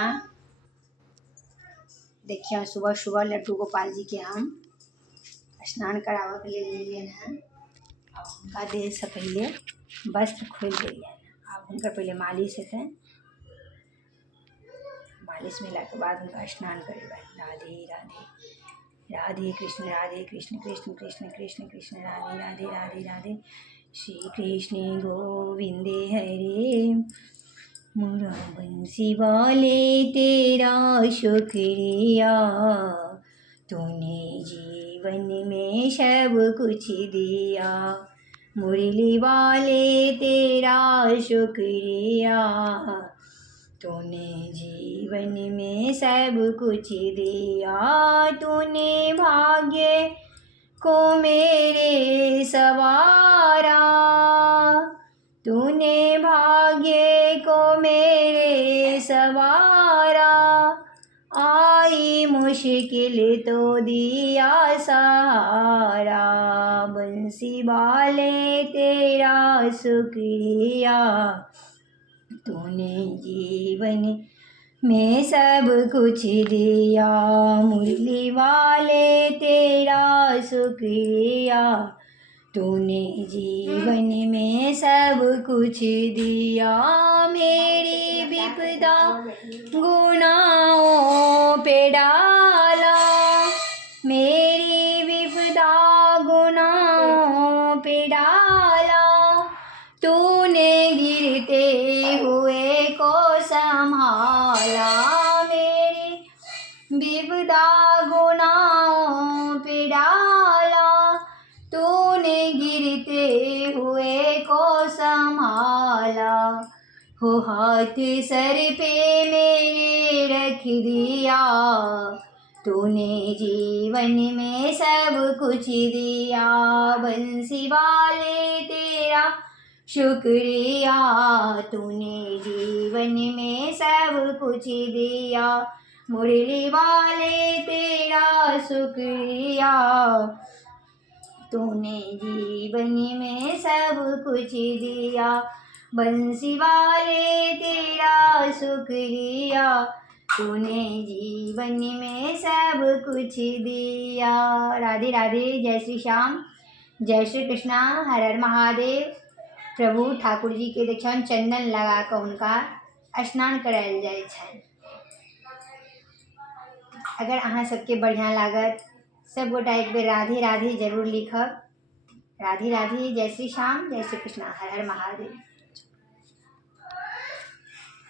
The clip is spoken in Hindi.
यहाँ देखिए सुबह सुबह लड्डू गोपाल जी के हम स्नान करावे के लिए लिए हैं। अब उनका देह से पहले वस्त्र खोल दिए। अब उनका पहले मालिश हेतै, मालिश मिला के बाद उनका स्नान करेबै। राधे राधे, राधे कृष्ण कृष्ण कृष्ण कृष्ण कृष्ण राधे राधे राधे राधे, श्री कृष्ण गोविंदे हरे। मोरा बंसी वाले तेरा शुक्रिया, तूने जीवन में सब कुछ दिया। मुरली वाले तेरा शुक्रिया, तूने जीवन में सब कुछ दिया। तूने भाग्य को मेरे सवारा, तूने भाग्य को मेरे सवारा। आई मुश्किल तो दिया सहारा, बंसी वाले तेरा शुक्रिया, तूने जीवन में सब कुछ दिया। मुरली वाले तेरा शुक्रिया, तूने जीवन में सब कुछ दिया। मेरी विपदा गुनाहों पे डाला, मेरी विपदा गुनाहों पे डाला। तूने गिरते हुए को संभाला, मेरी विपदा गुनाहों पे डाला। तूने गिरते हुए को संभाला। हो हाथ सर पे मेरे रख दिया, तूने जीवन में सब कुछ दिया। बंसी वाले तेरा शुक्रिया, तूने जीवन में सब कुछ दिया। मुरली वाले तेरा शुक्रिया, तूने जीवन में सब कुछ दिया। बंसी वाले तेरा शुक्रिया, तूने जीवन में सब कुछ दिया। राधे राधे, जय श्री श्याम, जय श्री कृष्णा, हर हर महादेव। प्रभु ठाकुर जी के देखियौन चंदन लगा कर उनका स्नान करायल जाय छनि। अगर अहाँ सबके बढ़िया लागत सब गोटा एक बेर राधे राधे जरूर लिखब। राधे राधे, जय श्री श्याम, जय श्री कृष्णा, हर हर महादेव।